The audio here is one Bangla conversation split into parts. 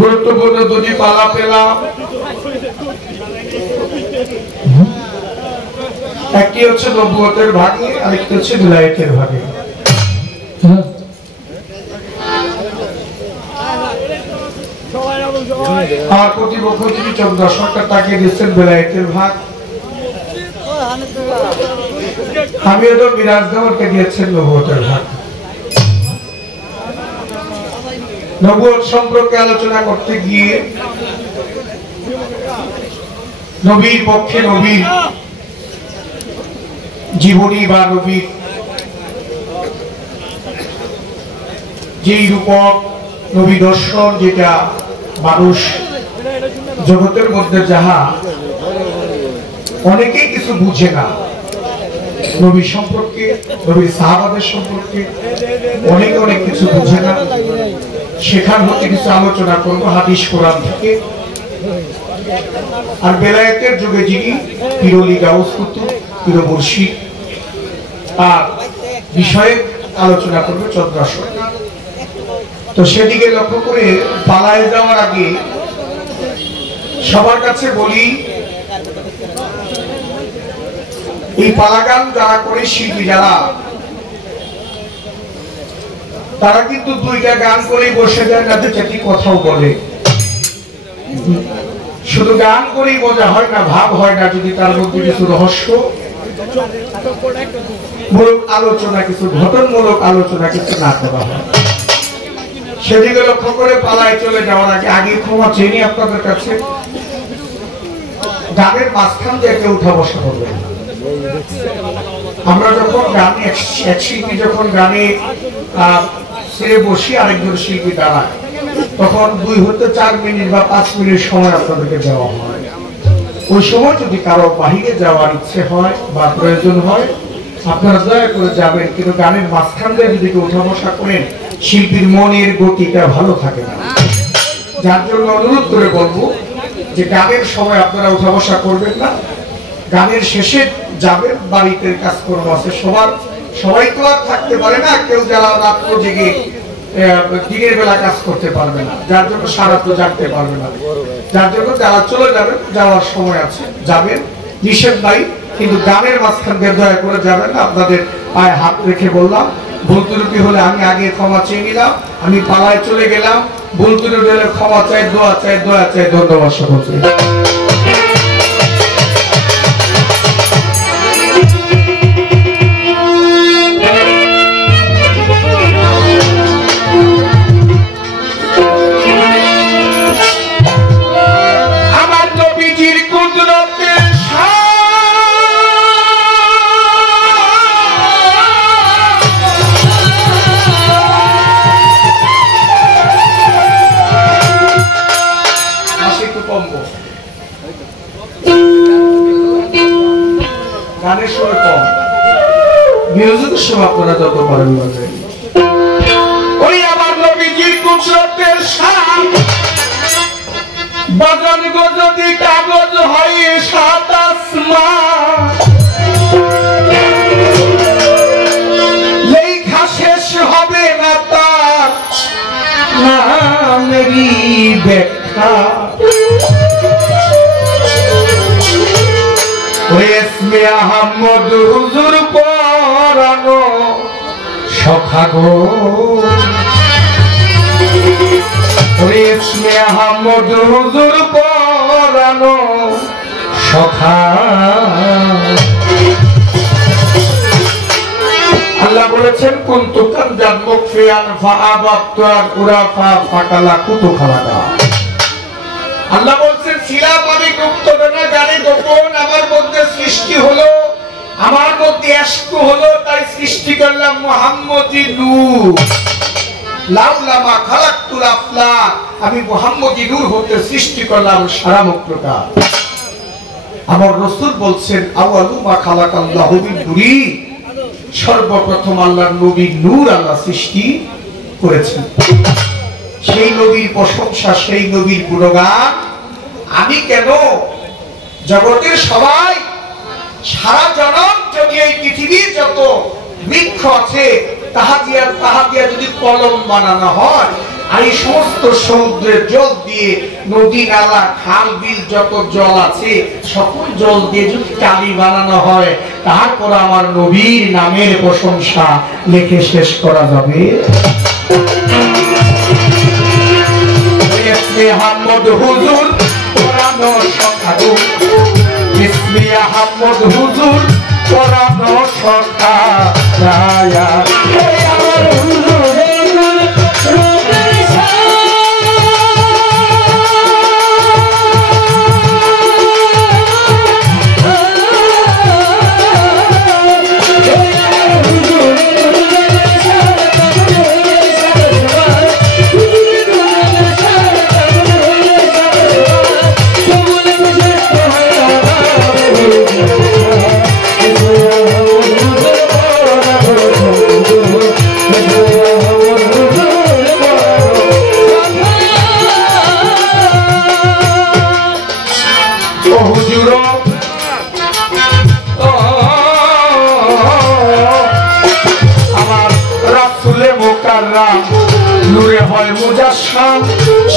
গুরুত্বপূর্ণ দুটি পালা পেলাম। একটি হচ্ছে নবুয়তের ভাগে, আরেকটি হচ্ছে বিলায়েতের ভাগে। আমার প্রতিপক্ষ যিনি চোখ দর্শকটা তাকে দিচ্ছেন বেলায়েতের ভাগ, আমি তো মিরাজ দেওয়ারকে দিয়েছেন নবুয়তের ভাগ। নবুয়ত সম্পর্কে আলোচনা করতে গিয়ে নবীর পক্ষে নবীর জীবনী বা নবীর যেই রূপক নবী দর্শন, যেটা মানুষ জগতের মধ্যে যাহা অনেকেই কিছু বুঝে না, নবী সম্পর্কে, নবীর সাহাবাদের সম্পর্কে অনেক অনেক কিছু বুঝে না, সেখান হতে কিছু আলোচনা করবো হাদিস কোরআন থেকে। আর বেলায়েতের যুগে যিনি পীর ওলি গাউস কুতুব, পীর মুর্শিদ, তার বিষয়ে আলোচনা করবে চন্দ্রাসন। তো সেদিকে লক্ষ্য করে পালায় যাওয়ার আগে সবার কাছে বলি, এই পালাগান যারা করে শিল্পী যারা, তারা কিন্তু দুইটা গান করে বসে যায় না, দুটি কথাও বলে। শুধু গান করেই মজা হয় না, ভাব হয় না, যদি তার মধ্যে কিছু রহস্য মূলক আলোচনা, কিছু ঘটনমূলক আলোচনা কিছু না করা হয়। সেদিকে লক্ষ্য করে পালায় চলে যাওয়ার আগে ক্ষমা চেয়ে আপনাদের কাছে, গানের মাঝখান দিয়ে কেউ উঠা বসা করবে। আমরা যখন গানে এক শিল্পী যখন গানে ছেড়ে বসি, আরেকজন শিল্পী দাঁড়ায়, তখন 2 হতে 4 মিনিট বা 5 মিনিট সময় আপনাদেরকে দেওয়া হয়। ওই সময় যদি কারো বাহিরে যাওয়ার ইচ্ছে হয় বা প্রয়োজন হয়, আপনারা দয়া করে যাবেন, কিন্তু গানের মাঝখান দিয়ে যদি উঠা বসা করেন, শিল্পীর মনের গতিটা ভালো থাকে না। যার জন্য অনুরোধ করে বলবো যে গানের সময় আপনারা উঠা বসা করবেন না, গানের শেষে যাবেন, বাড়িতে কাজকর্ম আছে সবার, সবাই তো আর থাকতে পারে না, কেউ যারা রাত্র জেগে দিনের বেলা কাজ করতে পারবে না, যার জন্য সারাত্র জাগতে পারবে না, যার জন্য যারা চলে যাবেন, যাওয়ার সময় আছে যাবেন, নিষেধ নাই, কিন্তু গানের মাঝখান দিয়ে দয়া করে যাবেন না। আপনাদের পায়ে হাত রেখে বললাম, ভুল ত্রুটি হলে আমি আগে ক্ষমা চেয়ে নিলাম, আমি পালায় চলে গেলাম, ভুল ত্রুটি হলে ক্ষমা চাই, দোয়া চাই, দোয়া চাই। ধন্যবাদ সকলকে। গানের সময় কম, মিউজিকের সময় আপনারা যত পারেন বলবেন। ওই আমার নবীজির কুদরতের শান, বাগান গো যদি কাগজ হয় 7 আসমান, লেখা শেষ হবে না তার নামেরই ব্যাখ্যা। ইসমে আহমদ হুজুর পরানো সখা গো, ইসমে আহমদ হুজুর পরানো সখা। আল্লাহ বলেছেন কুনতু কানজান মুকফিয়ান ফাআবাতু আল-কুরাফা ফাকালা কুতু খালাদা। আল্লাহ বলছেন ছিলাম আমি গুপ্তধনে, জানি গোপন, আমার মধ্যে সৃষ্টি হলো, আমার মধ্যে ইশক হলো, তাই সৃষ্টি করলাম মুহাম্মদী নূর। লাউলা মা খালাকতুল আফলাক, আমি মুহাম্মদী নূর হতে সৃষ্টি করলাম সারা মুক্তকা। আমার রাসূল বলছেন আওয়ালু মা খালাকাল্লাহু বিন নূরি, সর্বপ্রথম আল্লাহর নবী নূর আল্লাহ সৃষ্টি করেছেন। সেই নবীর প্রশংসা, সেই নবীর গুণগান আমি কেন, জগতের সবাই সারা জনম যদি এই পৃথিবীর যত বৃক্ষ আছে তাহা দিয়া যদি কলম বানানো হয়, আর এই সমস্ত সমুদ্রের জল দিয়ে নদী নালা খাল বিল যত জল আছে সকল জল দিয়ে যদি কালি বানানো হয় তারপর আমার নবীর নামের প্রশংসা লিখে শেষ করা যাবে। আহমদ হুজুর কোরআন সখারু ইসমি আহমদ হুজুর কোরআন সখা রায়া আমার হুজুরের রূপের মুজাসসাম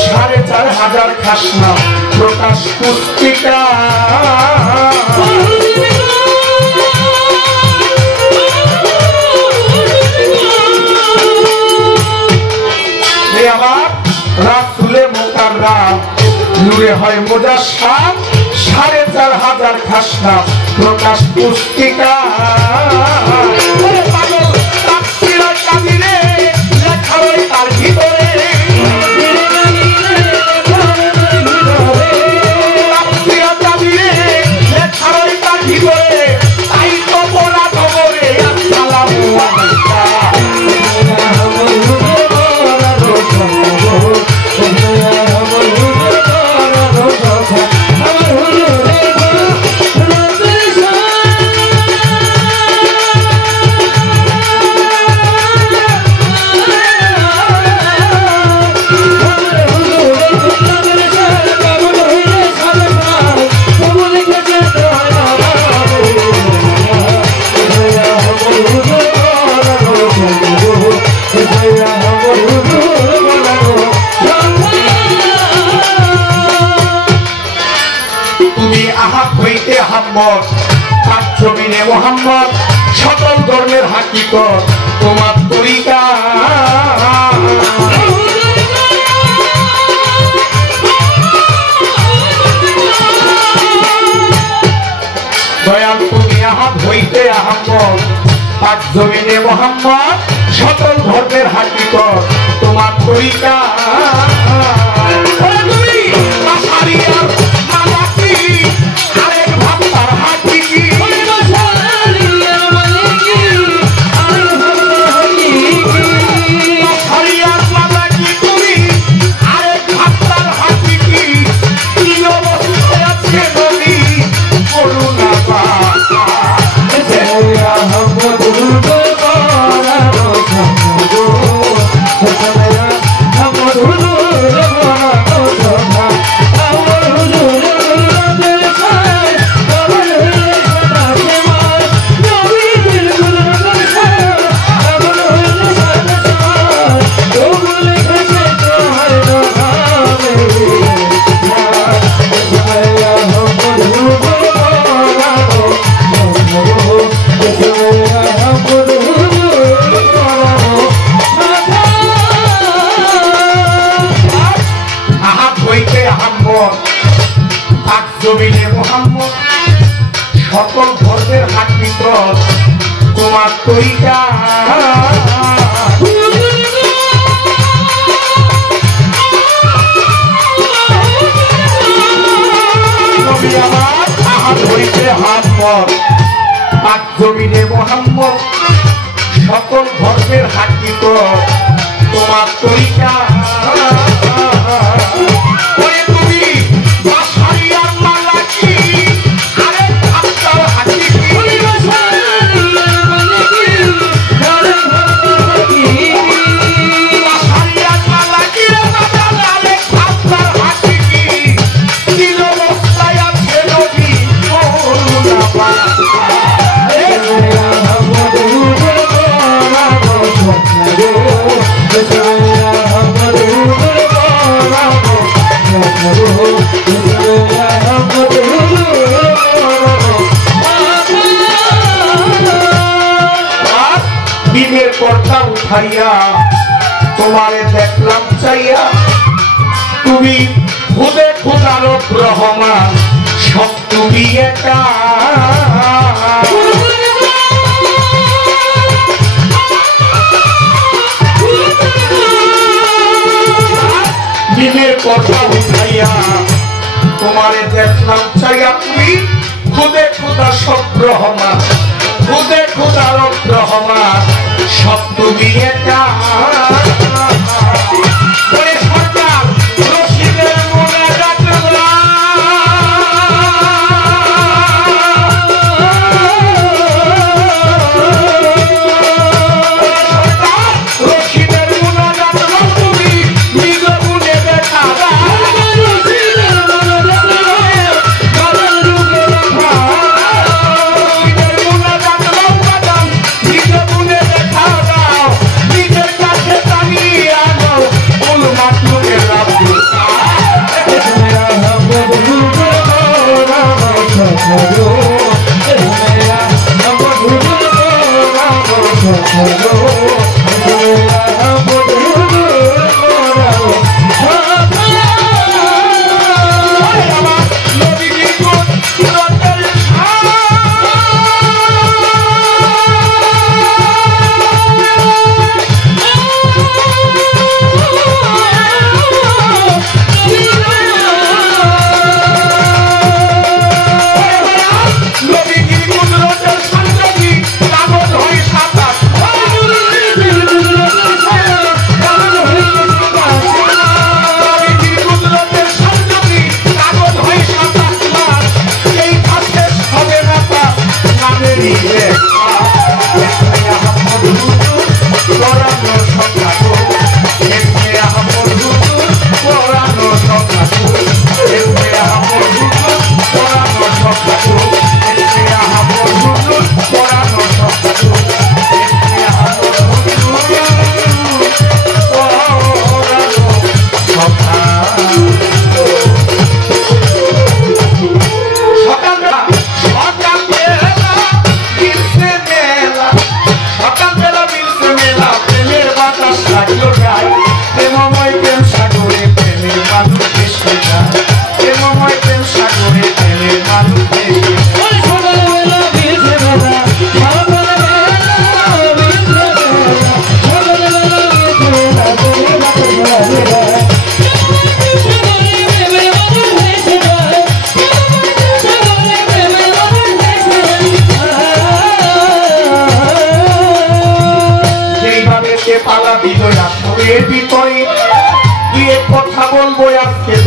৪,৫০০ খাসনা প্রকাশ পুস্তিকা আমার রাসূলে মুকাররম নূরে হয় মুজাসসাম ৪,৫০০ খাসনা প্রকাশ পুস্তিকা তার ভিতরে তাই তো বলা খবরে ছবিনে মোহাম্মদ সকল ধর্মের হাকিকত তোমার তরিকা দয়াল তুমি আহাদ হইতে আহম্মদ পাক জমিনে মোহাম্মদ সকল ধর্মের হাকিকত তোমার তরিকা জমিনে মোহাম্মদ সকল ধর্মের হাকিকত তোমার তরিকা নবী আমার আহাদ হইতে আহম্মদ পাক জমিনে মোহাম্মদ সকল ধর্মের হাকিকত তোমার তরিকা I'm উঠাইয়া তোমারে দেখলাম চাইয়া তুমি খুদে খোদারব রহমান সব তুমি একা দিনের কথা উঠাইয়া তোমারে দেখলাম চাইয়া তুমি খুদে খোদা সব রহমান খুদে খোদারব রহমান সব তুমি একা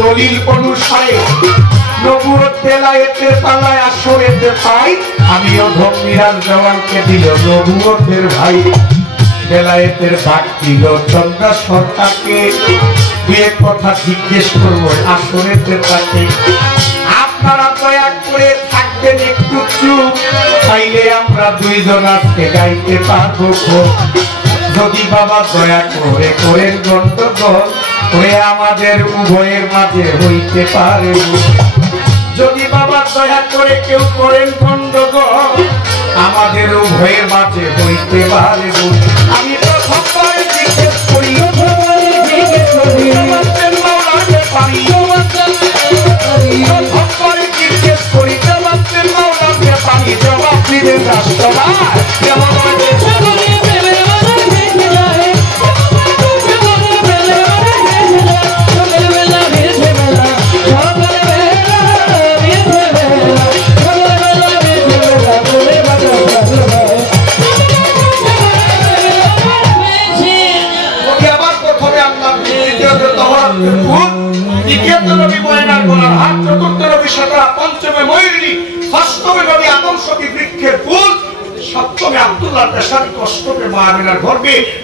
দলিল অনুসারে নবুয়ত বেলায়েতের পালায় আসরেতে পাই আমি অধম মিরাজ জওয়ানকে দিল নবুয়তের ভাই বেলায়েতের ভাগ দিল চন্দ্রা সরকারকে দুই কথা জিজ্ঞেস করবো আসরেতে তাকে আপনারা দয়া করে থাকবেন একটু চুপ চাইলে আমরা দুইজন আজকে গাইতে পারবো যদি বাবা দয়া করে করেন গন্ডগোল হয়ে আমাদের উভয়ের মাঝে হইতে পারে যদি বাবা দয়া করে কেউ করেন গন্ডগোল আমাদের উভয়ের মাঝে হইতে পারে আমি প্রথম করে জিজ্ঞেস করি জবাব দিবেন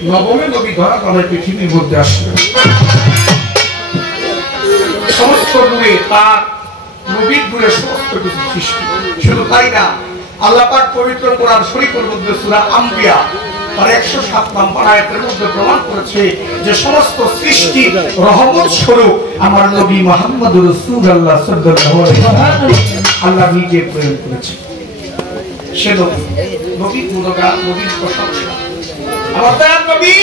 নবমী নবী ধরা তাদের পৃথিবীর মধ্যে আসবে সমস্ত রূপে তার নবীর গুণে সমস্ত কিছু সৃষ্টি শুধু তাই না আল্লাহ পাক পবিত্র কোরআন শরীফের মধ্যে সূরা আম্বিয়া তার 107 নম্বর আয়াতের মধ্যে প্রমাণ করেছে যে সমস্ত সৃষ্টি রহমত স্বরূপ আমার নবী মুহাম্মদ রাসূলুল্লাহ সাল্লাল্লাহু আলাইহি ওয়াসাল্লাম আল্লাহ নিজে প্রেরণ করেছে সে নবী নবীর গুণগান নবীর প্রশংসা আমার দয়াল নবী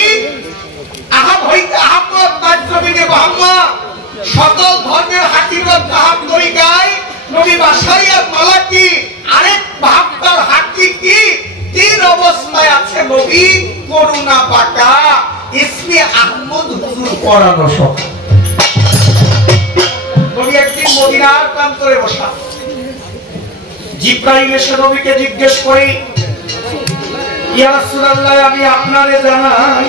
আহাব হইতে আহাব্বত তাজনবীকে মোহাম্মদ সকল ধর্মের হাকিকত আহাব তরিকায় নবী বাসাইয়া মালাকি আরেক ভাবতার হাকিকি তিন অবস্থায় আছে নবী করুণা পাকা ইসমি আহমদ হুজুর পড়ানো সব নবী একদিন মদিনার প্রান্তরে বসা জিবরাইল এসে নবীকে জিজ্ঞেস করে ইয়া রাসূলুল্লাহ আমি আপনারে জানাই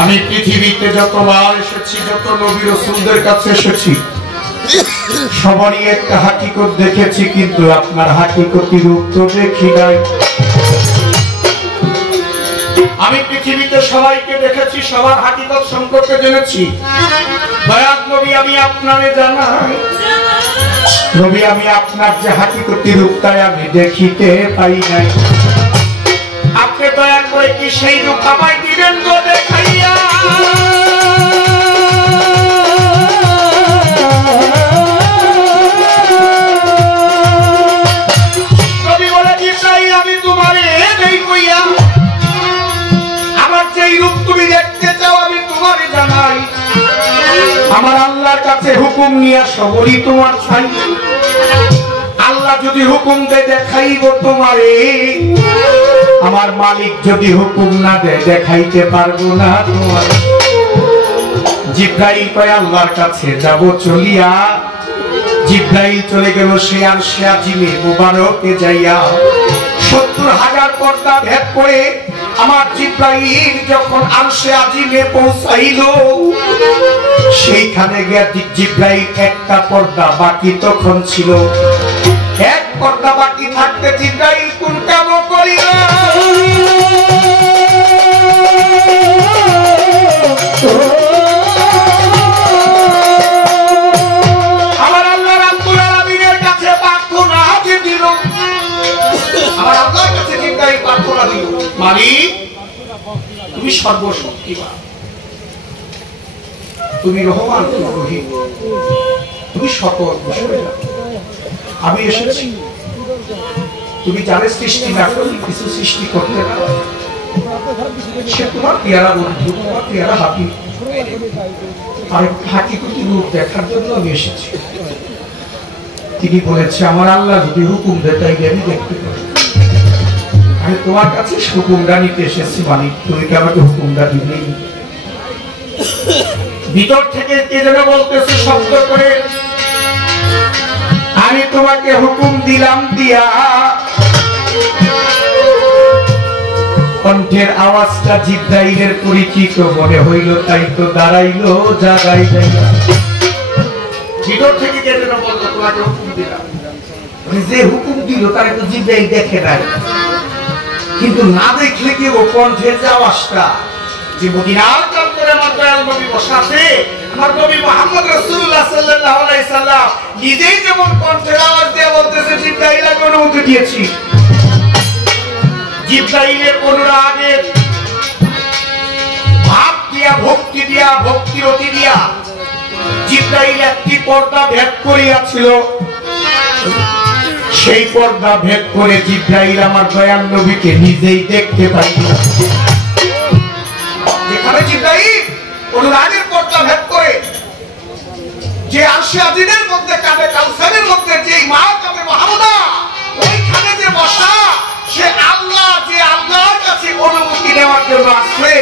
আমি পৃথিবীতে যতবার এসেছি যত নবী রাসূলদের কাছে এসেছি সবারই একটা হাকিকত দেখেছি কিন্তু আপনার হাকিকতি রূপ তো দেখি নাই আমি পৃথিবীতে সবাইকে দেখেছি সবার হাকিকত সম্পর্কে জেনেছি দয়াল নবী আমি আপনারে জানাই নবী আমি আপনার যে হাকিকতি রূপটাই আমি দেখিতে পাই নাই আপনি দয়া করে কি সেই রূপ আমায় দিবেন গো দেখাইয়া নবী বলে জিবরাইল আমি তোমারে এই কইয়া আমার যেই রূপ তুমি দেখতে চাও আমি তোমারে জানাই আমার আল্লাহর কাছে হুকুম নিয়ে সবরই তোমার চাই আল্লাহ যদি হুকুম দেয় দেখাইব তোমারে আমার মালিক যদি হুকুম না দেয় দেখাইতে পারবো না তোমার জিবরাইল কয় আল্লাহর কাছে যাব চলিয়া জিবরাইল চলে গেল সে আরশে আজিমে মুবারকে যাইয়া ৭০,০০০ পর্দা ভেদ করে আমার জিবরাইল যখন আরশে আজিমে পৌঁছাইল সেইখানে গিয়া জিবরাইল একটা পর্দা বাকি তখন ছিল এক পর্দা বাকি থাকতে জিবরাইল কোন কাম করিল আমার আল্লাহ রাব্বুল আলামিনের কাছে প্রার্থনা দিল আমার আল্লাহর কাছে জিবরাইল প্রার্থনা দিল মালিক তুমি সর্বশক্তিমান তুমি রহমান তুমি রহিম তুমি সকল বিষয় আমি এসেছি তুমি যারে সৃষ্টি না করলে কিছু সৃষ্টি করতে না সে তোমার পেয়ারা বন্ধু তোমার পেয়ারা হাবি আর হাকিকতি রূপ দেখার জন্য আমি এসেছি তিনি বলেছে আমার আল্লাহ যদি হুকুম দেয় তাই আমি দেখতে পারি আমি তোমার কাছে হুকুমটা নিতে এসেছি মালিক তুমি কি আমাকে হুকুমটা দিবি ভিতর থেকে কে যেন বলতেছে শব্দ করে আমি তোমাকে হুকুম দিলাম দিয়া কণ্ঠের আওয়াজটা জিবরাইলের পরিচিত মনে হইল তাই তো দাঁড়াইলো জাগাই যাইয়া ভিতর থেকে কে যেন বলল তোমাকে হুকুম দিলাম যে হুকুম দিল তার তো জিবরাইল দেখে নাই কিন্তু না দেখলে কি ও কণ্ঠের যে আওয়াজটা যে মদিনার প্রান্তরে আমার দয়াল নবী বসা আছে আমার নবী মুহাম্মদ রাসূলুল্লাহ সাল্লাল্লাহু আলাইহি সাল্লাম নিজেই যেমন কণ্ঠের আওয়াজ দিয়ে বলতেছে জিবরাইলকে অনুমতি দিয়েছি জিবরাইলের অনুরাগের ভাব দিয়া ভক্তিরতি দিয়া জিবরাইল একটি পর্দা ভেদ করিয়াছিল সেই পর্দা ভেদ করে জিবরাইল আমার দয়াল নবীকে নিজেই দেখতে পাইল যেখানে জিবরাইল অনুরাগের পর্দা ভেদ করে যে আরশে আজিমের মধ্যে কাবে কাউসারের মধ্যে যে মা কাবে মাহমুদা ওইখানে যে বসা সে আল্লাহ যে আল্লাহর কাছে অনুমতি নেওয়ার জন্য আসলে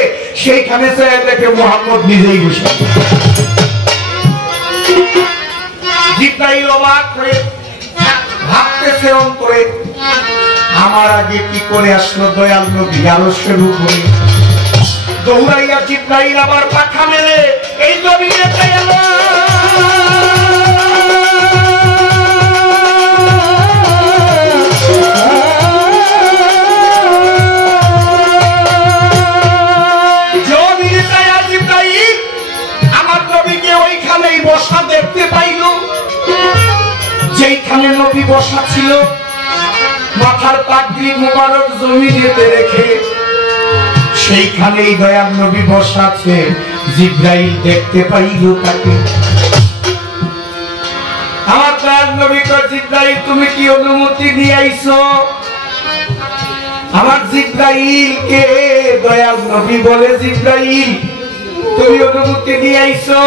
সেইখানে সে দেখে মুহাম্মদ নিজেই বসে জিবরাইল অবাক হয়ে ভাবতেছে অন্তরে আমার আগে কি করে আসলো দয়াল নবী আরশের উপরে দৌড়াইয়া জিবরাইল আবার পাখা মেলে এই জমিনে এলো আমার নবীকে ওইখানেই বসা দেখতে পাইল যেইখানে নবী বসা ছিল মাথার পাগড়ি মুবারক জমিনেতে রেখে সেইখানেই দয়াল নবী বসা আছে জিবরাইল দেখতে পাইল তাকে আমার দয়াল নবী কয় জিবরাইল তুমি কি অনুমতি দিয়ে আইছো আমার জিব্রাইলকে দয়াল নবী বলে, জিব্রাইল তুমি অনুমতি নিয়ে আইছো।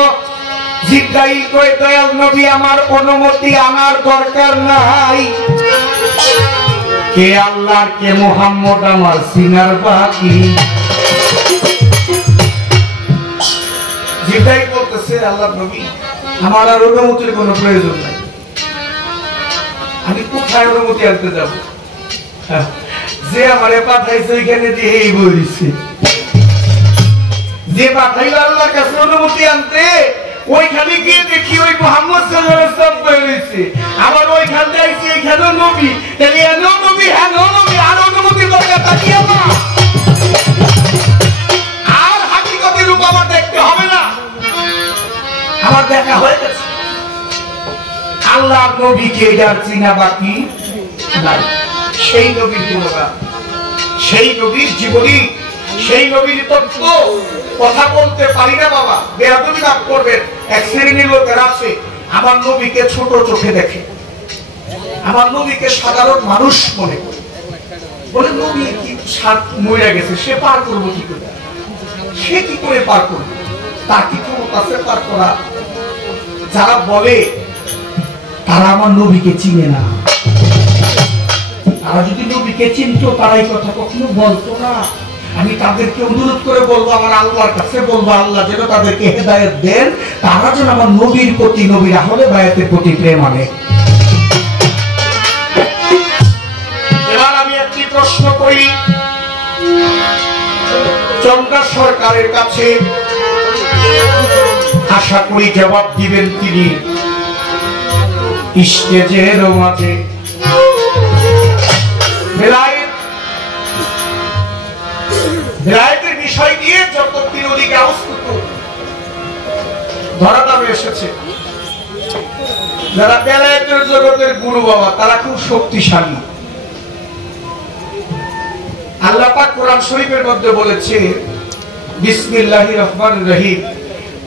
জিব্রাইল কয়, দয়াল নবী আমার অনুমতি আনার দরকার নাই, কে আল্লাহ কে মুহাম্মদ আমার সিনার বাকি। জিব্রাইল বলতেছে, আল্লাহ নবী আমার আর অনুমতির কোনো প্রয়োজন নাই, আমি কোথায় অনুমতি আনতে যাব? যে আমারে পাঠাইছে এখানে দিয়েই বলিছে, যে পাঠাইল আল্লাহর কাছে অনুমতি আনতে, ওইখানে গিয়ে দেখি ওই মুহাম্মদ সাল্লাল্লাহু আলাইহি ওয়াসাল্লাম বলেছে, আবার ওইখান যাইছে এখানে নবী, তাহলে এনো নবী হ্যাঁ নবী, আর অনুমতি দরকার থাকি আমার, আর হাকিকতের রূপ আমার দেখতে হবে না, আমার দেখা হয়ে গেছে। আল্লাহর নবীকে এটার চিনা বাকি নাই। সেই নবীর গুণগান, সেই নবীর জীবনী, সেই নবীর তত্ত্ব কথা বলতে পারি না বাবা, বেয়াদবি মাফ করবেন। এক শ্রেণীর লোকের আছে আমার নবীকে ছোট চোখে দেখে, আমার নবীকে সাধারণ মানুষ মনে করে, বলে নবী কি সাত মরে গেছে, সে পার করবো কি করে, সে কি করে পার করবে, তার কি ক্ষমতা আছে পার করা? যারা বলে তারা আমার নবীকে চিনে না, তারা যদি নবীকে চিনত তারা এই কথা কখনো বলতো না। আমি তাদেরকে অনুরোধ করে বলবো, আমার আল্লাহর কাছে বলবো, আল্লাহ যেন তাদেরকে হেদায়েত দেন, তারা যেন আমার নবীর প্রতি, নবীর আহলে বায়াতের প্রতি প্রেম আনে। এবার আমি একটি প্রশ্ন করি চন্দ্রা সরকারের কাছে, আশা করি জবাব দিবেন তিনি স্টেজের মাঝে। বেলায়েতের বিষয় নিয়ে যত বিরোধী গাউসকুত ধরাধামে এসেছে, যারা বেলায়েতের জগতের গুরু বাবা তারা খুব শক্তিশালী। আল্লাহ পাক কোরআন শরীফের মধ্যে বলেছে, বিসমিল্লাহির রহমানির রহিম,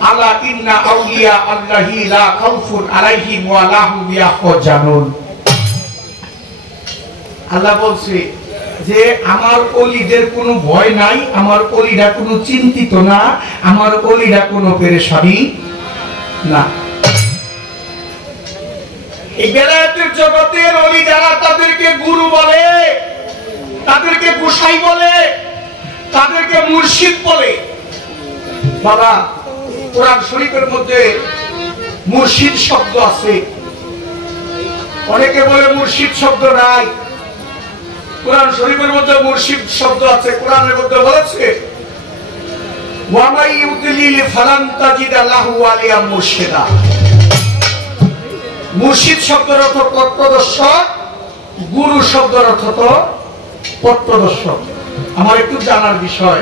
আলা ইন্না আউলিয়া আল্লাহি লা খাউফুন আলাইহিম ওয়া লা হুম ইয়াহজানুন। আল্লাহ বলছে যে আমার ওলিদের কোনো ভয় নাই, আমার ওলিরা কোনো চিন্তিত না, আমার ওলিরা কোনো পেরেশানি না। এই বেলায়েতের জগতের ওলি যারা তাদেরকে গুরু বলে, তাদেরকে গোসাই বলে, তাদেরকে মুর্শিদ বলে, বাবা কোরআন শরীফের মধ্যে মুর্শিদ শব্দ আছে, অনেকে বলে মুর্শিদ শব্দ নাই। কোরআন শরীফের মধ্যে মুর্শিদ শব্দ আছে, কোরআনের মধ্যে বলেছে ওয়া মাই ইউদলিল ফালান তাজিদা লাহু ওয়ালিয়া মুর্শিদা। মুর্শিদ শব্দের অর্থ পথপ্রদর্শক, গুরু শব্দের অর্থ তো পথপ্রদর্শক। আমার একটু জানার বিষয়,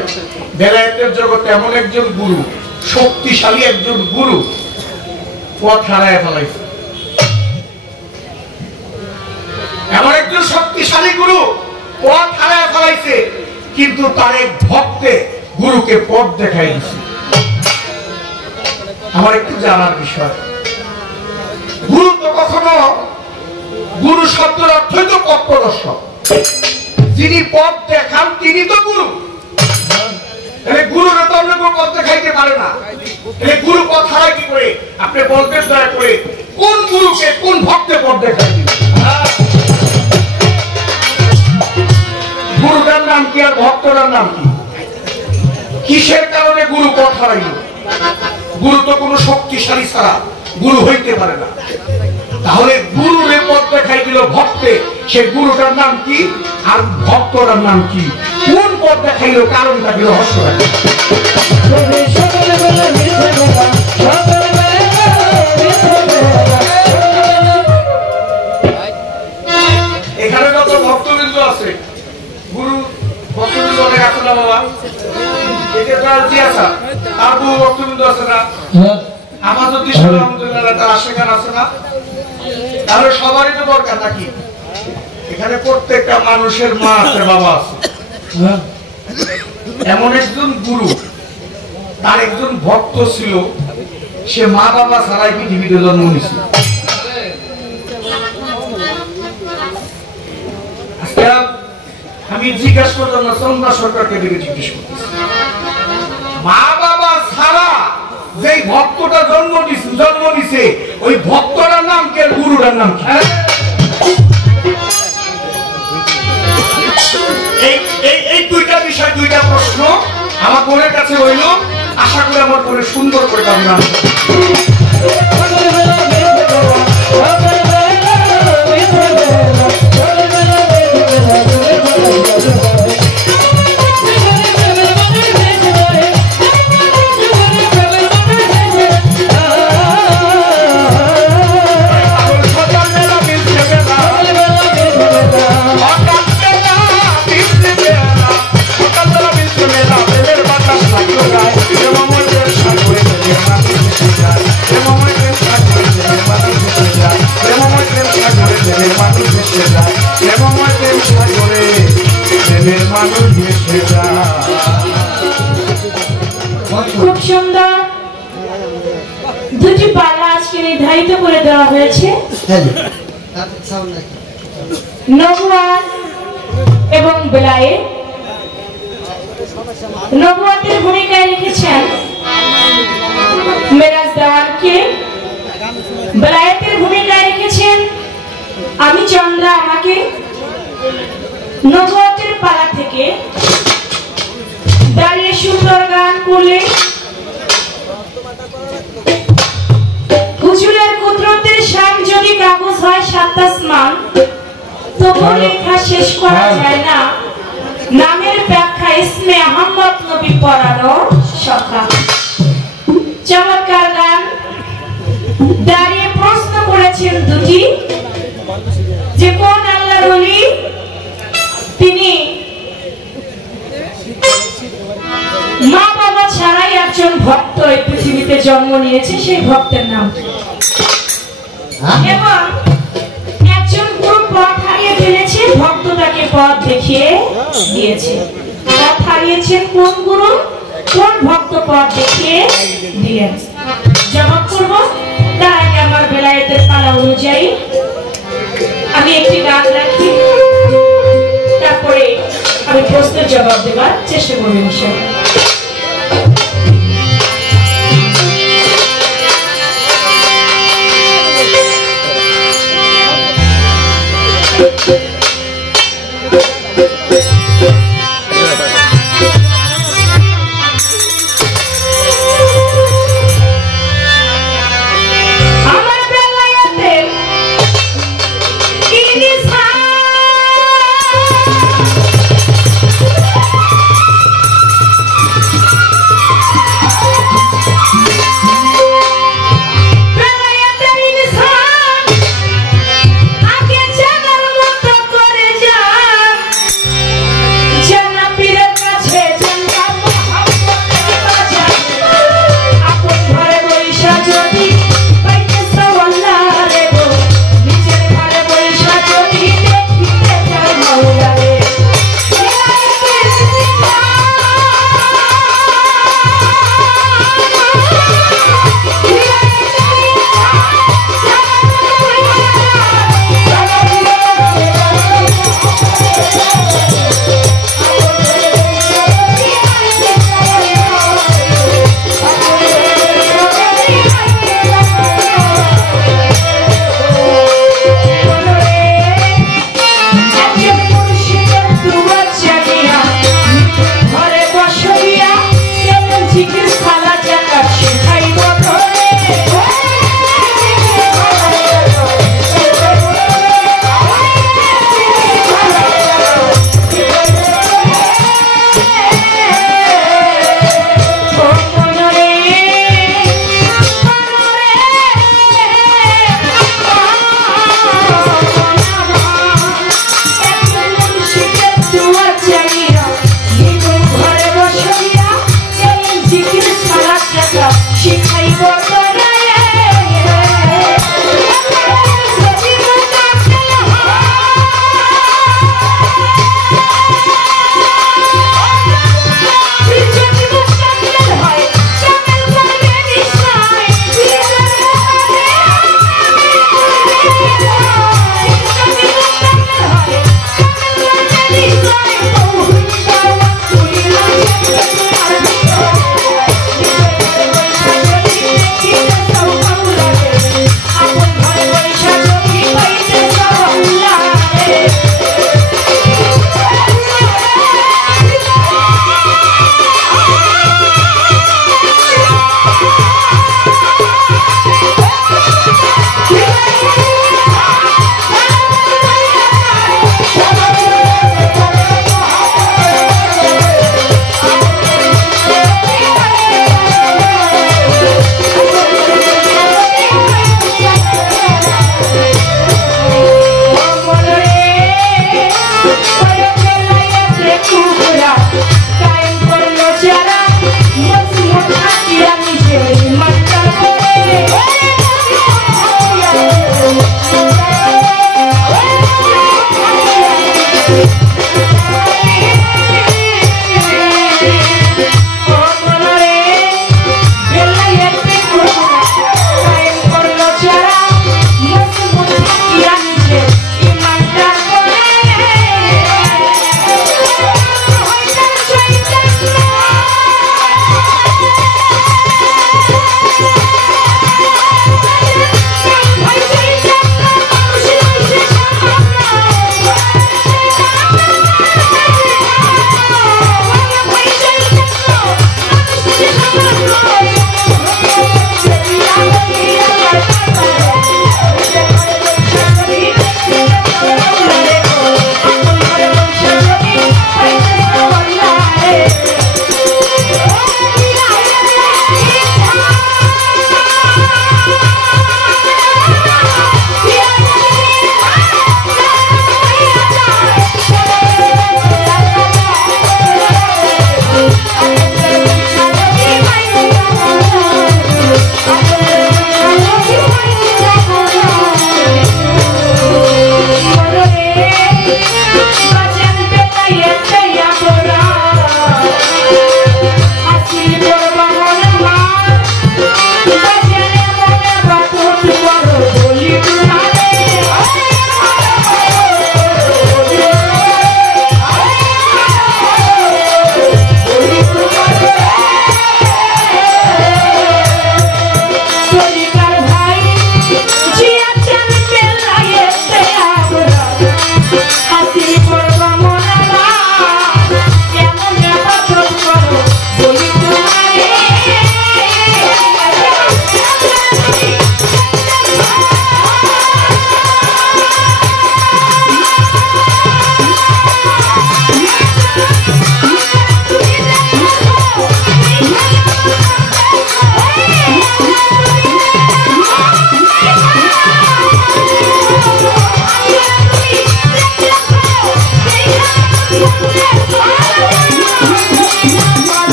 বেলায়েতের জগতে এমন একজন গুরু, শক্তিশালী একজন গুরু পথ হারায় ফেলাইছে, এমন একজন শক্তিশালী গুরু পথ হারায় ফেলাইছে, কিন্তু তার এক ভক্তে গুরুকে পথ দেখাই দিছে। আমার একটু জানার বিষয়, গুরু তো কখনো, গুরু শব্দের অর্থই তো পথ প্রদর্শক, যিনি পথ দেখান তিনি তো গুরু। গুরুরা তো অন্য কেউ পথ দেখাইতে পারে না, গুরু পথ হারায় কি করে? আপনি বলতেন দয়া করে কোন গুরুকে কোন ভক্তে পথ দেখাই দিবে? গুরুটার নাম কি আর ভক্তটার নাম কি? কিসের কারণে গুরু পথ হারাইল? গুরু তো কোনো শক্তিশালী ছাড়া গুরু হইতে পারে না। তাহলে গুরুরে পথ দেখাই দিল ভক্তে, সে গুরুটার নাম কি আর ভক্তটার নাম কি? কোন পথ দেখাইল? কারণটা কি? রহস্যটা কি? এখানে যত ভক্তবৃন্দ আছে, গুরু ভক্তবৃন্দ অনেক আছে না বাবা? আবু ভক্তবৃন্দ আছে না? আমাদের তার আশেখান আছে না? তাহলে সবারই তো দরকার নাকি? এখানে প্রত্যেকটা মানুষের মা আছে, বাবা আছে। এমন একজন গুরু, তার একজন ভক্ত ছিল, সে মা বাবা ছাড়াই পৃথিবীতে জন্ম নিয়েছিল। আমি জিজ্ঞাসা করতাম না, চন্দা সরকারকে দেখে জিজ্ঞেস করতেছি। মা বাবা ছাড়া যে ভক্তটা জন্ম নিছে ওই ভক্তটার নাম কে, গুরুটার নাম কি? এই দুইটা বিষয়, দুইটা প্রশ্ন আমার বোনের কাছে হইল। আশা করি আমার বোনের সুন্দর করে কামনা। খুব সুন্দর দুটি পালা আজকে নির্ধারিত করে দেওয়া হয়েছে। নবুয়াত এবং বেলায়েত। নবুয়াতের ভূমিকায় লিখেছেন মেরাজ দেওয়ানকে, বেলায়েতের ভূমিকায় লিখেছেন আমি চন্দ্রা আমাকে। নবুয়াতের পালা থেকে দাঁড়িয়ে সুন্দর গান করলে হুজুরের কুদরতের শান যদি কাগজ হয় সাত আসমান, তবু লেখা শেষ করা যায় না নামের ব্যাখ্যা ইসমে আহমদ নবী পড়ানো সখা। চমৎকার গান। দাঁড়িয়ে প্রশ্ন করেছেন দুটি, যে কোন আল্লাহর ওলি তিনি মা বাবা ছাড়াই একজন ভক্ত এই পৃথিবীতে জন্ম নিয়েছে, সেই ভক্তের নাম এবং একজন গুরু পথ হারিয়ে ফেলেছে, ভক্ত তাকে পথ দেখিয়ে দিয়েছে। পথ হারিয়েছেন কোন গুরু, কোন ভক্ত পথ দেখিয়ে দিয়েছে? জবাব করব তার আগে আমার বেলায়েতের পালা অনুযায়ী আমি একটি গান রাখি, তারপরে আমি প্রশ্নের জবাব দেওয়ার চেষ্টা করব ইনশাআল্লাহ।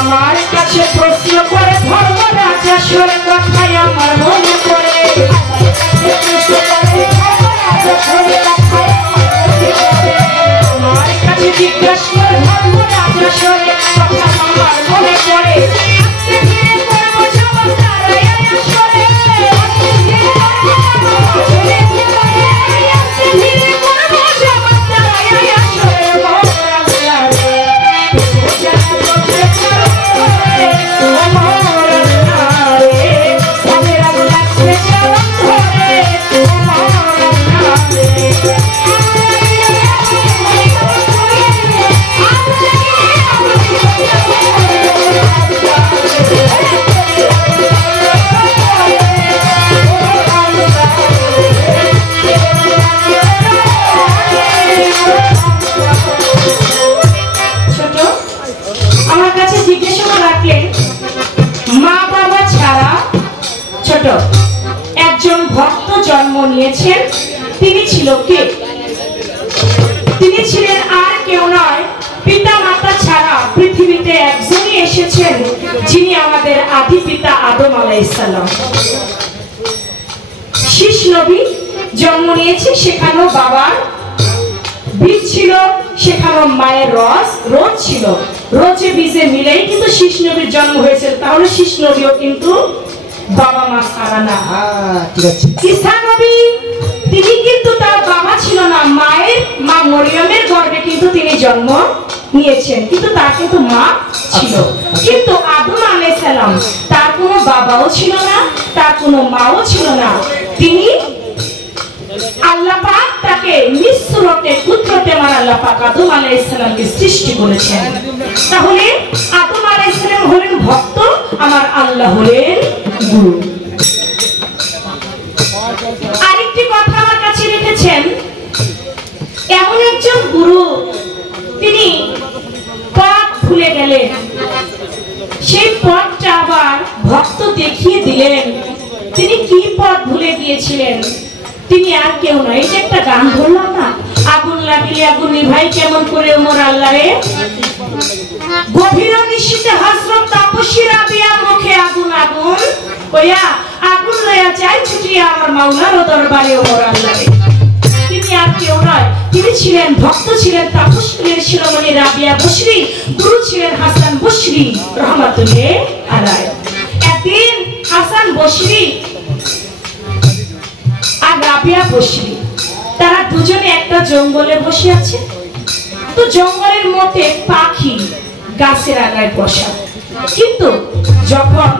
আমার কাছে প্রশ্ন করে ধর্মরাজ আসলে কথায় আমার মনে পড়ে, আমার কাছে জিজ্ঞাসা করে ধর্মরাজ আসলে কথা আমার মনে পড়ে। একজন ভক্ত জন্ম নিয়েছেন, তিনি ছিল কে? তিনি ছিলেন আর কেউ নয়, পিতা মাতা ছাড়া পৃথিবীতে একজনই এসেছেন যিনি আমাদের আদি পিতা আদম আলাইহিস সালাম। শীষ নবী জন্ম নিয়েছে, সেখানেও বাবার বীজ ছিল, সেখানেও মায়ের রোজ ছিল, রোজে বীজে মিলেই কিন্তু শীষ নবীর জন্ম হয়েছে। তাহলে শীষ নবীও কিন্তু বাবা মা ছাড়া না। ঈসা নবী তিনি কিন্তু তার বাবা ছিল না, মা মরিয়মের গর্ভে কিন্তু তিনি জন্ম নিয়েছেন, কিন্তু তার কিন্তু মা ছিল। কিন্তু আদম আলাইহিস সালাম তার কোনো বাবাও ছিল না, তার কোনো মাও ছিল না। তিনি আল্লাহ পাক তাকে নিঃসুরতে কুদরতে আল্লাহ পাক আদম আলাইহিস সালামকে সৃষ্টি করেছেন। তাহলে আদম আলাইহিস সালাম হলেন ভক্ত, আমার আল্লাহ হলেন গুরু। আরেকটি কথা আমার কাছে রেখেছেন, এমন একজন গুরু তিনি পথ ভুলে গেলেন, সেই পথটা আবার ভক্ত দেখিয়ে দিলেন। তিনি কি পথ ভুলে গিয়েছিলেন? তিনি আর কেউ নয়, এই যে একটা গান ধরলাম না, আগুন লাগিলে আগুন নিভাই কেমন করে ওমর আল্লাহ রে, গভীর নিশীথে হযরত তাপসী রাবিয়া মুখে আগুন আগুন কইয়া আগুন লয়া যায় ছুটিয়া আমার মাওলার দরবারে ওমর আল্লাহ রে। তিনি আর কেউ নয়, তিনি ছিলেন ভক্ত, ছিলেন তাপসী শিরোমণি রাবিয়া বসরি, গুরু ছিলেন হাসান বসরি রহমাতুল্লাহ আলাইহি। একদিন হাসান বসরি আর রাবিয়া বসরি তারা দুজনে একটা জঙ্গলে বসে আছে। তো জঙ্গলের মধ্যে পাখি গাছের আগায় বসা, কিন্তু যখন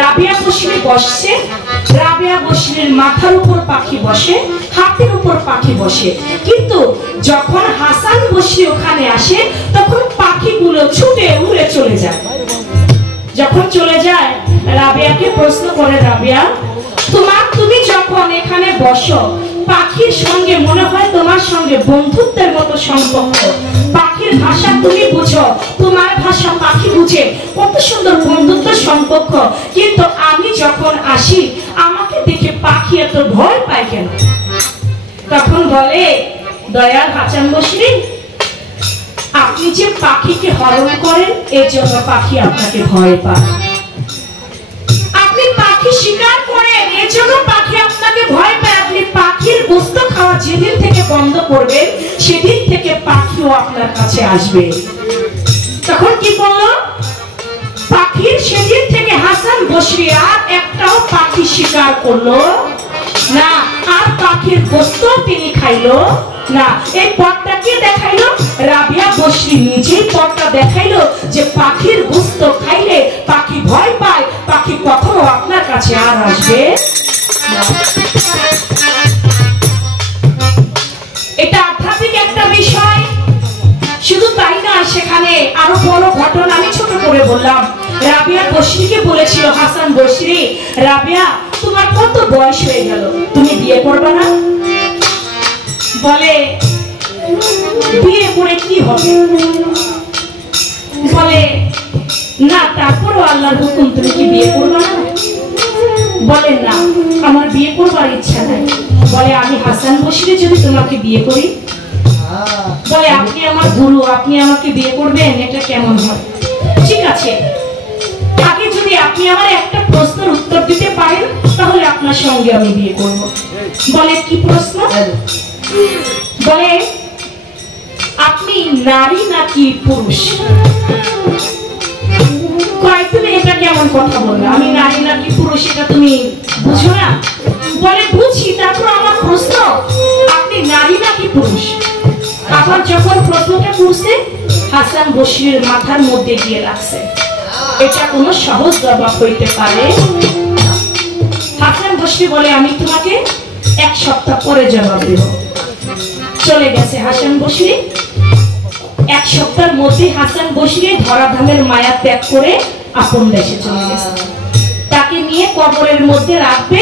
রাবিয়া বসরি বসছে, রাবিয়া বসরির মাথার উপর পাখি বসে, হাতের উপর পাখি বসে, কিন্তু যখন হাসান বসরি ওখানে আসে তখন পাখিগুলো ছুটে উড়ে চলে যায়। যখন চলে যায় রাবিয়াকে প্রশ্ন করে, রাবিয়া তুমি যখন এখানে বসো পাখির সঙ্গে মনে হয় তোমার সঙ্গে বন্ধুত্বের মতো সম্পর্ক, পাখির ভাষা তুমি বুঝো, তোমার ভাষা পাখি বুঝে, কত সুন্দর বন্ধুত্ব সম্পর্ক, কিন্তু আমি যখন আসি আমাকে দেখে পাখি এত ভয় পায় কেন? তখন বলে, দয়াল হাসান বসরি, আপনি যে পাখিকে হরণ করেন এর জন্য পাখি আপনাকে ভয় পায়, আপনি পাখি শিকার করেন এর জন্য পাখি আপনাকে ভয় পায়, আপনি পাখির গোশত খাওয়া যেদিন থেকে বন্ধ করবেন সেদিন থেকে পাখিও আপনার কাছে আসবে। তখন কি করলো? পাখির সেদিন থেকে হাসান বসরি আর একটাও পাখি শিকার করলো না, আর পাখির গোশত তিনি খাইলো না। এই পথটা কে দেখাইলো? রাবিয়া বসরি নিজেই পথটা দেখাইলো যে পাখির গোশত খাইলে পাখি ভয় পায়, পাখি কখনো আপনার কাছে আর আসবে না। এটা আধ্যাত্মিক একটা বিষয়, শুধু তাই না, সেখানে আরো বড় ঘটনা আমি ছোট করে বললাম। রাবিয়া বসরিকে বলেছিল, হাসান বসরি, রাবিয়া তোমার কত বয়স হয়ে গেল, তুমি বিয়ে করবে না? বলে, বিয়ে করে কি হবে? বলে, না তারপরও আল্লাহর হুকুম, তুমি কি বিয়ে করবে না? বলে, না আমার বিয়ে করবার ইচ্ছা নাই। বলে, আমি হাসান বসরি যদি তোমাকে বিয়ে করি? বলে আপনি আমার গুরু, আপনি আমাকে বিয়ে করবেন, এটা কেমন হয়? ঠিক আছে, আগে যদি আপনি আমার একটা প্রশ্নের উত্তর দিতে পারেন তাহলে আপনার সঙ্গে আমি বিয়ে করব। বলে কি প্রশ্ন? বলে আপনি নারী নাকি পুরুষ? কয় তুমি এটা কেমন কথা বললে? আমি নারী নাকি পুরুষ এটা তুমি বুঝো না? বলে বুঝি, তারপর আমার প্রশ্ন আপনি নারী নাকি পুরুষ? আবার যখন প্রশ্নটা করছে হাসান বশিরের মাথার মধ্যে গিয়ে লাগছে এটা কোনো সহজ জবাব হইতে পারে? হাসান বশির বলে আমি তোমাকে 1 সপ্তাহ পরে জবাব দেব। চলে গেছে হাসান বশির। 1 সপ্তাহের মধ্যে হাসান বশির ধরাধামের মায়া ত্যাগ করে আপন দেশে চলে গেছে। তাকে নিয়ে কবরের মধ্যে রাখবে,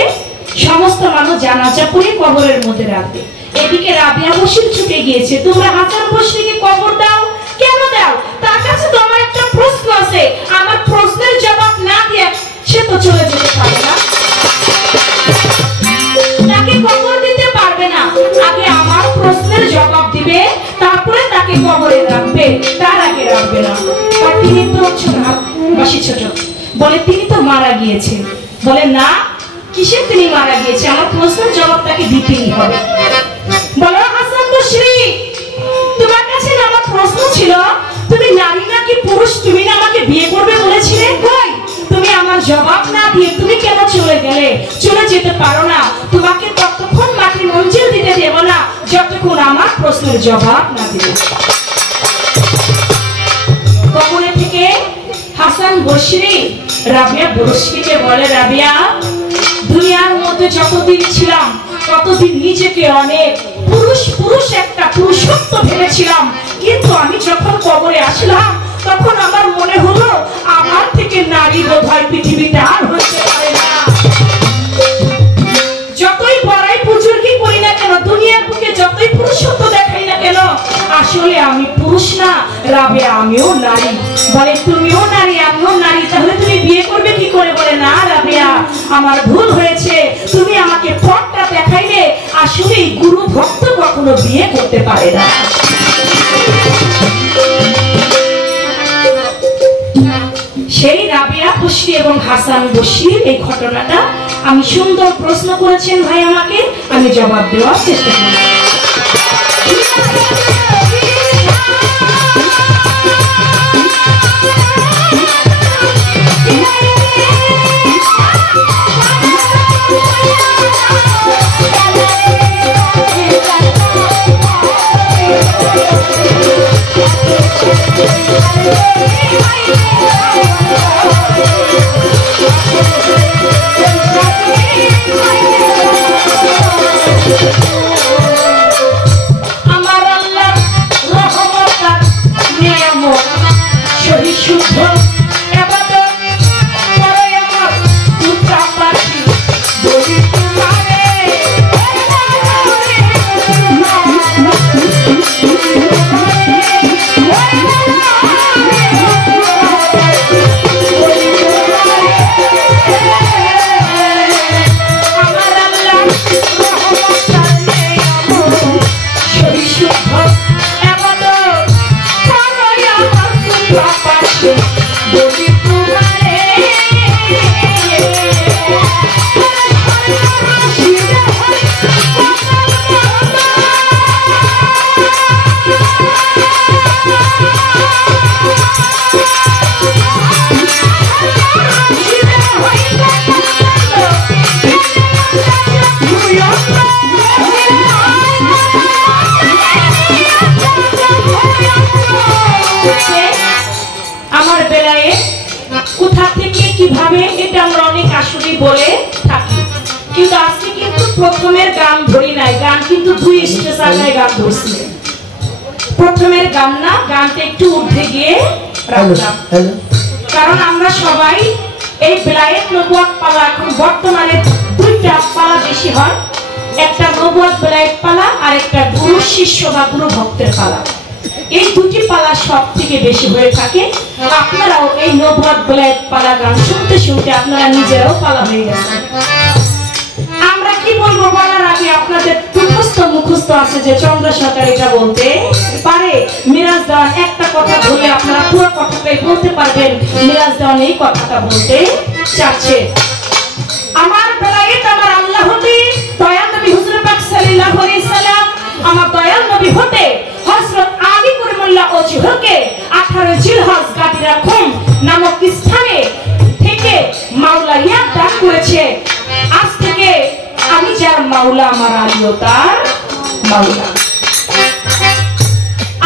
সমস্ত মানুষ জানাজা পড়ে কবরের মধ্যে রাখবে। এদিকে রাবিয়া বশির ছুটে গিয়েছে, তোমরা হাসান বশিরকে কবর দাও। কেন দাও? তার কাছে তো আমার একটা প্রশ্ন আছে, আমার প্রশ্নের জবাব না দিয়ে সে তো চলে যেতে পারে না, তাকে কবর দিতে পারবে না। আগে আমার প্রশ্নের জবাব দিবে, তারপরে তাকে কবরে রাখবে, তার আগে রাখবে না। আর তিনি তো বাসি ছোট বলে তিনি তো মারা গিয়েছেন। বলে না, কিসের তিনি মারা গিয়েছে? আমার প্রশ্নের জবাব তাকে দিতেই হবে। বলো হাসান বশরি, তোমার কাছে না আমার প্রশ্ন ছিল তুমি নারী নাকি পুরুষ, তুমি না আমাকে বিয়ে করবে বলেছিলে, কই তুমি আমার জবাব না দিয়ে তুমি কেন চলে গেলে? চলে যেতে পারো না, তোমাকে ততক্ষণ মাটির মঞ্জিল দিতে দেব না যতক্ষণ আমার প্রশ্নের জবাব না দিবে। কবরে থেকে হাসান বশরি রাবিয়া বশরিকে বলে, রাবিয়া দুনিয়ার মধ্যে যতদিন ছিলাম ততদিন নিজেকে অনেক পুরুষ পুরুষ একটা পুরুষত্ব ভেবেছিলাম, কিন্তু আমি যখন কবরে আসলাম তখন আমার মনে হলো আমার থেকে নারী বোধহয় পৃথিবীতে আর হতে পারে না। যতই বড়াই বুজুর্গি করি না কেন, দুনিয়ার বুকে যতই পুরুষত্ব দেখাই না কেন, আসলে আমি পুরুষ না রাবিয়া, আমিও নারী। বলে তুমিও নারী আমিও নারী, তাহলে তুমি বিয়ে করবে কি করে? বলে না রাবিয়া, আমার ভুল হয়েছে, তুমি আমাকে পথটা দেখাইলে। আসলে গুরু ভক্ত কখনো বিয়ে করতে পারে না। সেই রাবিয়া বশরি এবং হাসান বশির এই ঘটনাটা আমি সুন্দর প্রশ্ন করেছেন ভাই আমাকে, আমি জবাব দেওয়ার চেষ্টা করি। আমার আল্লাহ রহমত নিয়ামত শহীদ শুদ্ধ ইবাদত করে আমার পুত্র পাখি বলি তোমারে আমার বেলায় কোথা থেকে কিভাবে এটা আমরা অনেক আসলে বলে থাকি, কিন্তু আজকে কিন্তু প্রথমের গান ধরি নাই, গান কিন্তু 2 স্টেশনে গান ধরছি। প্রথমের গান না, গানটা একটু উঠে গিয়ে রাখলাম, কারণ আমরা সবাই এই বেলায়েত নবুয়ত পালা এখন বর্তমানে 2টা পালা বেশি হয়, একটা নবুয়ত বেলায়েত পালা আর একটা গুরু শিষ্য বা গুরু ভক্তের পালা। এই 2টি পালা সব থেকে বেশি হয়ে থাকে। আপনারাও এই নবুয়ত বেলায়েত পালা গান শুনতে শুনতে আপনারা নিজেরাও পালা হয়ে গেছেন। আমরা কি বলবো বলার আগে আপনাদের মুখস্থ আছে যে চন্দ্র সরকার এটা বলতে পারে। মিরাজ দেওয়ান একটা কথা বলে আপনারা পুরো কথাটাই বলতে পারবেন। মিরাজ দেওয়ান এই কথাটা বলতে চাচ্ছে, আমার বেলায়েত আমার আল্লাহ হতে, দয়াল নবী হুজুর পাক সাল্লাল্লাহু আলাইহি সাল্লাম আমার দয়াল নবী হতে হযরত আলী করিমুল্লাহ ওজহকে 18 জিলহজ গাদিরা খুম নামক স্থানে থেকে মাওলা ইয়াদ দান করেছে। আজ থেকে আমি যার মাওলা আমার আলীও তার মাওলা।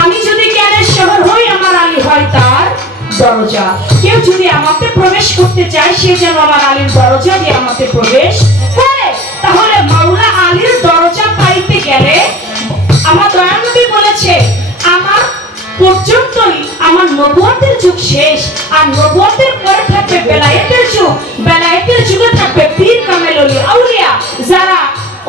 আমি যদি জ্ঞানের শহর হই আমার আলী হয় তার দরজা। কেউ যদি আমাকে প্রবেশ করতে চায় সে যেন আমার আলীর দরজা দিয়ে আমাকে প্রবেশ করে। তাহলে মাওলা আলীর দরজা পাইতে গেলে আমার দয়াল নবী বলেছে আমার পর্যন্তই আমার নবুয়তের যুগ শেষ, আর নবুয়তের পরে থাকবে বেলায়েতের যুগ। বেলায়েতের যুগে থাকবে পীর কামেল ওলি আউলিয়া, যারা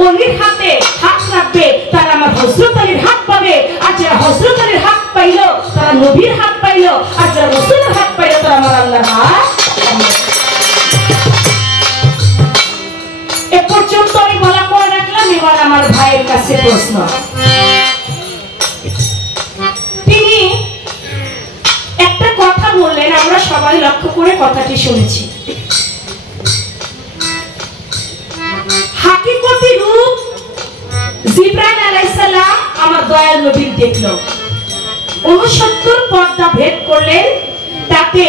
অলির হাতে হাত রাখবে তারা আমার হযরত আলীর হাত পাবে, আর যারা হযরত আলীর হাত পাইলো তারা নবীর হাত পাইলো, আর যারা রাসূলের হাত পাইলো তারা আমার আল্লাহর হাত। এ পর্যন্ত আমি বলা করে রাখলাম। এবার আমার ভাইয়ের কাছে প্রশ্ন। তিনি একটা কথা বললেন, আমরা সবাই লক্ষ্য করে কথাটি শুনেছি। হাকিকতি রূপ জিবরাইল আলাইহিস সালাম আমার দয়াল নবীর দেখলো, 69 পর্দা ভেদ করলেন, তাতে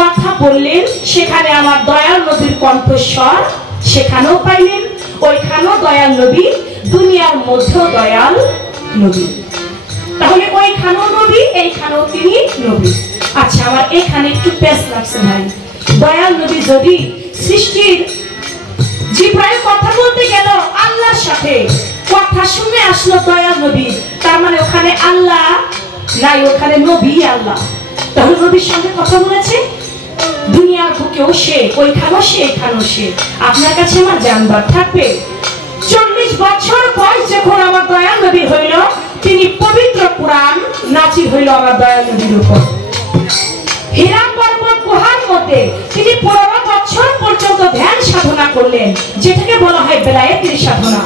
কথা বললেন। সেখানে আমার দয়াল নবীর কণ্ঠস্বর সেখানেও পাইলেন, ওইখানেও দয়াল নবী, দুনিয়ার মধ্যেও দয়াল নবী। তাহলে ওইখানেও নবী, এইখানেও তিনি নবী। আচ্ছা, আমার এখানে একটু পেশ লাগছে ভাই। দয়াল নবী যদি সৃষ্টির জিবরাইল কথা বলতে গেল আল্লাহর সাথে, কথা শুনে আসলো দয়াল নবী, তার মানে ওখানে আল্লাহ নাই, ওখানে নবী আল্লাহ। তাহলে নবীর সঙ্গে কথা বলেছে। দুনিয়ার বুকেও সে, ওইখানেও সে, এখানেও সে। আপনার কাছে আমার জানবার থাকবে 40 বছর বয়স যখন আমার দয়াল নবী হইল, তিনি পবিত্র কুরআন নাজিল হইল আমার দয়াল নবীর উপর। হীরা পর্বত গুহার মধ্যে তিনি 15 বছর পর্যন্ত ধ্যান সাধনা করলেন, যেটাকে বলা হয় বেলায়েতের সাধনা।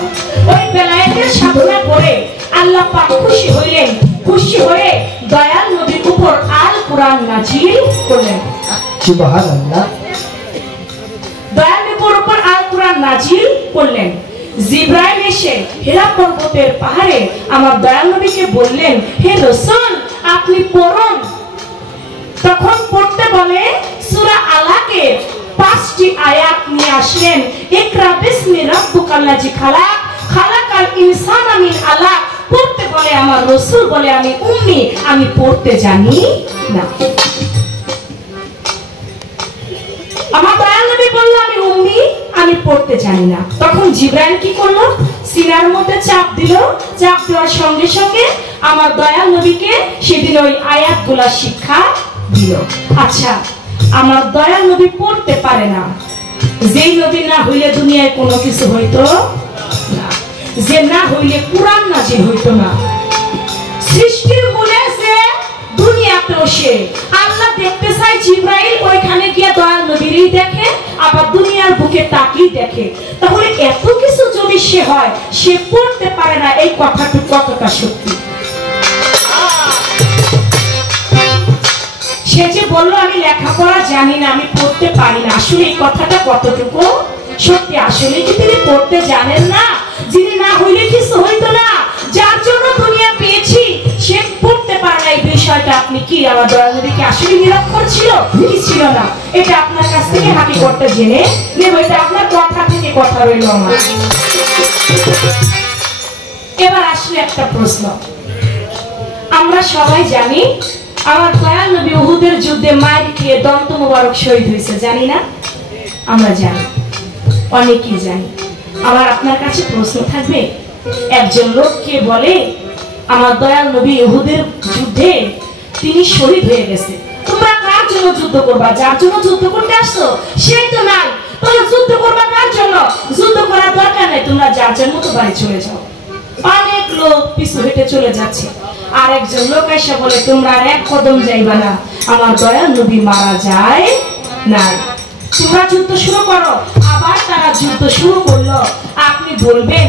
ওই বেলায়েতের সাধনা করে আল্লাহ পাক খুশি হইলেন, খুশি হয়ে দয়াল নবীর উপর আল কুরআন নাজিল করলেন। সুবহানাল্লাহ। দয়াল নবীর উপর আল কুরআন নাজিল করলেন। জিবরাইল এসে হীরা পর্বতের পাহাড়ে আমার দয়াল নবীকে বললেন, হে রাসূল আপনি পড়ুন। তখন পড়তে বলে সূরা আলাকের 5টি আয়াত নিয়ে আসলেন। ইকরা বিসমি রাব্বিকাল্লাযী খালাক, খালাকাল ইনসানা মিন আলাক। পড়তে বলে আমার রাসূল বলে আমি উম্মি, আমি পড়তে জানি না। আমার দয়াল নবী বলল আমি উম্মি, আমি পড়তে জানি না। তখন জিবরাইল কি করলো? সিনার মধ্যে চাপ দিল। চাপ দেওয়ার সঙ্গে সঙ্গে আমার দয়াল নবীকে সেদিন ওই আয়াতগুলা শিক্ষা দিল। আচ্ছা, আমার দয়াল নবী পড়তে পারে না, যেই নবী না হইলে দুনিয়ায় কোনো কিছু হইতো না, যে না হইলে কুরআন নাজিল হইতো না। সৃষ্টির মূলে যে দুনিয়াতেও সে, আল্লাহ দেখতে চাই জিবরাইল ওইখানে গিয়ে দয়াল নবীরই দেখে, আবার দুনিয়ার বুকে তাকিয়ে দেখে। তাহলে এত কিছু যদি সে হয়, সে পড়তে পারে না, এই কথাটি কতটা সত্যি? সে যে বললো আমি লেখাপড়া জানি না, আমি পড়তে পারি না, আসলে এই কথাটা কতটুকু সত্যি? আসলে কি তিনি পড়তে জানেন না? যিনি না হইলে কিছু হইতো না, যার জন্য দুনিয়া পেয়েছি সে পড়তে পারে না, এই বিষয়টা আপনি কি আমার দয়াল নবী কি আসলে নিরক্ষর ছিল? কি ছিল না? এটা আপনার কাছ থেকে হাকি করতে জেনে নেব। এটা আপনার কথা থেকে কথা রইল আমার। এবার আসলে একটা প্রশ্ন। আমরা সবাই জানি আমার দয়াল নবী উহুদের যুদ্ধে মায়ের খেয়ে দন্ত মোবারক শহীদ হয়েছে, জানি না? আমরা জানি, অনেকেই জানি। আবার আপনার কাছে প্রশ্ন থাকবে, একজন লোককে বলে আমার দয়াল নবী উহুদের যুদ্ধে তিনি শহীদ হয়ে গেছে, তোমরা কার জন্য যুদ্ধ করবা? যার জন্য যুদ্ধ করতে আসছো সেই তো নাই, তোমরা যুদ্ধ করবা কার জন্য? যুদ্ধ করার দরকার নেই, তোমরা যার যার মতো বাড়ি চলে যাও। অনেক লোক পিছু হেঁটে চলে যাচ্ছে। আর একজন লোক এসে বলে তোমরা আর এক কদম যাইবা না, আমার দয়াল নবী মারা যায় না, তোমরা যুদ্ধ শুরু করো। আবার তারা যুদ্ধ শুরু করলো। আপনি বলবেন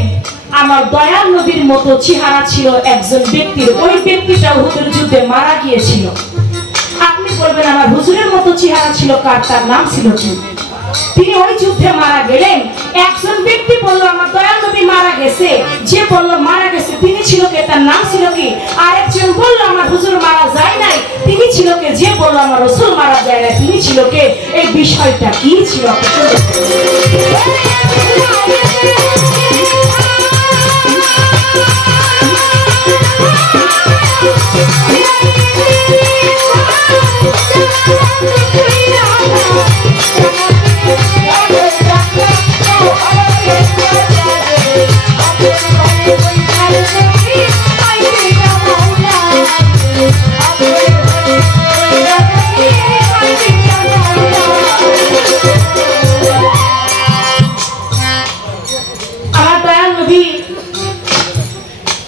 আমার দয়াল নবীর মতো চেহারা ছিল একজন ব্যক্তির, ওই ব্যক্তিটা উহুদের যুদ্ধে মারা গিয়েছিল। আপনি বলবেন আমার হুজুরের মতো চেহারা ছিল কার? তার নাম ছিল কি? তিনি ওই যুদ্ধে মারা গেলেন। একজন ব্যক্তি বলল আমার দয়াল নবী মারা গেছে, যে বলল মারা গেছে তিনি ছিল কে? তার নাম ছিল কি? আরেকজন বলল আমার হুজুর মারা যায় নাই, তিনি ছিল কে? যে বলল আমার রাসূল মারা যায় না, তিনি ছিল কে? এই বিষয়টা কি ছিল?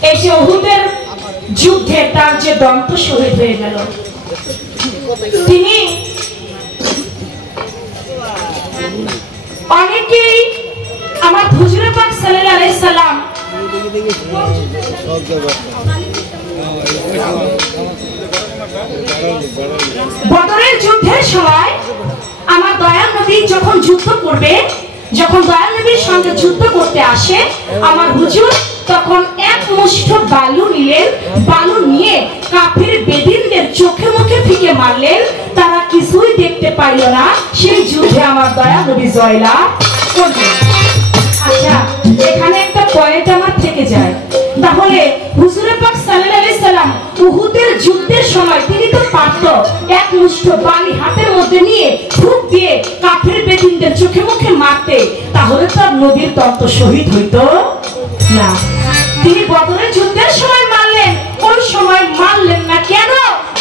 এই যে উহুদের যুদ্ধে তার যে দন্ত শহীদ হয়ে গেল, তিনি অনেকেই আমার হুজুর পাক সাল্লাল্লাহু আলাইহি সাল্লাম বদরের যুদ্ধের সময় আমার দয়াল নবী যখন যুদ্ধ করবে, যখন দয়াল নবীর সঙ্গে যুদ্ধ করতে আসে আমার হুজুর, তখন এক মুষ্ঠ বালু নিলেন। বালু নিয়ে কাফির বেদিনদের চোখে মুখে ফিকে মারলেন, তারা কিছুই দেখতে পাইল না। সেই যুদ্ধে আমার দয়াল নবী জয়লাভ করলেন। আচ্ছা, এখানে একটা পয়েন্ট আমার থেকে যায়, তাহলে হুজুর পাক সাল্লাল্লাহু আলাইহি সাল্লাম উহুদের যুদ্ধের সময় তিনি তো পারত এক মুষ্ঠ বালি হাতের মধ্যে নিয়ে ফুঁক দিয়ে কাফির বেদিনদের চোখে মুখে মারতে, তাহলে তো আর নবীর দন্ত শহীদ হইতো না। তিনি বদরের যুদ্ধের সময় মারলেন, ওই সময় মারলেন না কেন?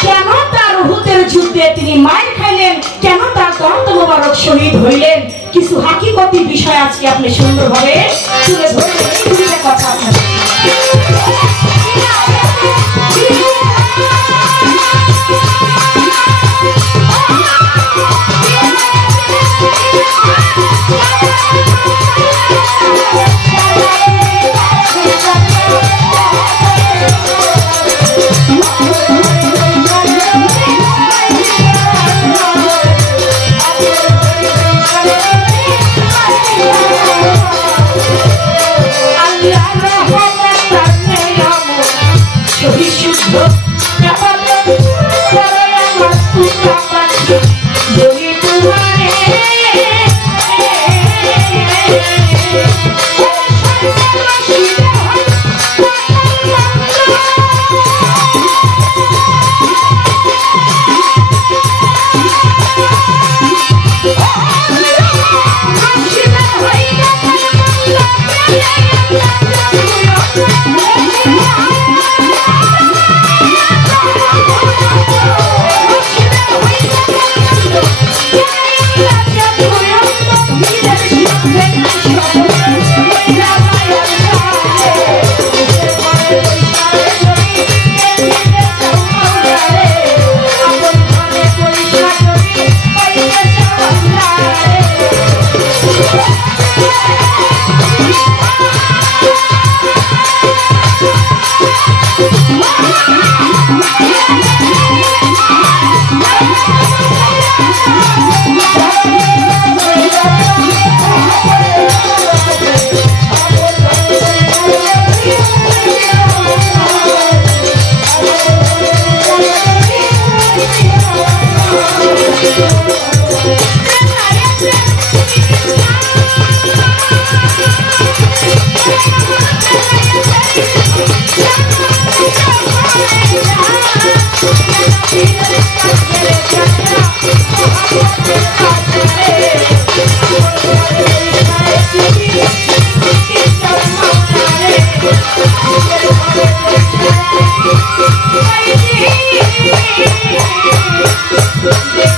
কেন তার উহুদের যুদ্ধে তিনি মার খাইলেন? কেন তার দন্ত মোবারক শহীদ হইলেন? কিছু হাকিকতি বিষয় আজকে আপনি সুন্দরভাবে তুলে ধরবেন। এই দুইটা কথা আপনার Thank you.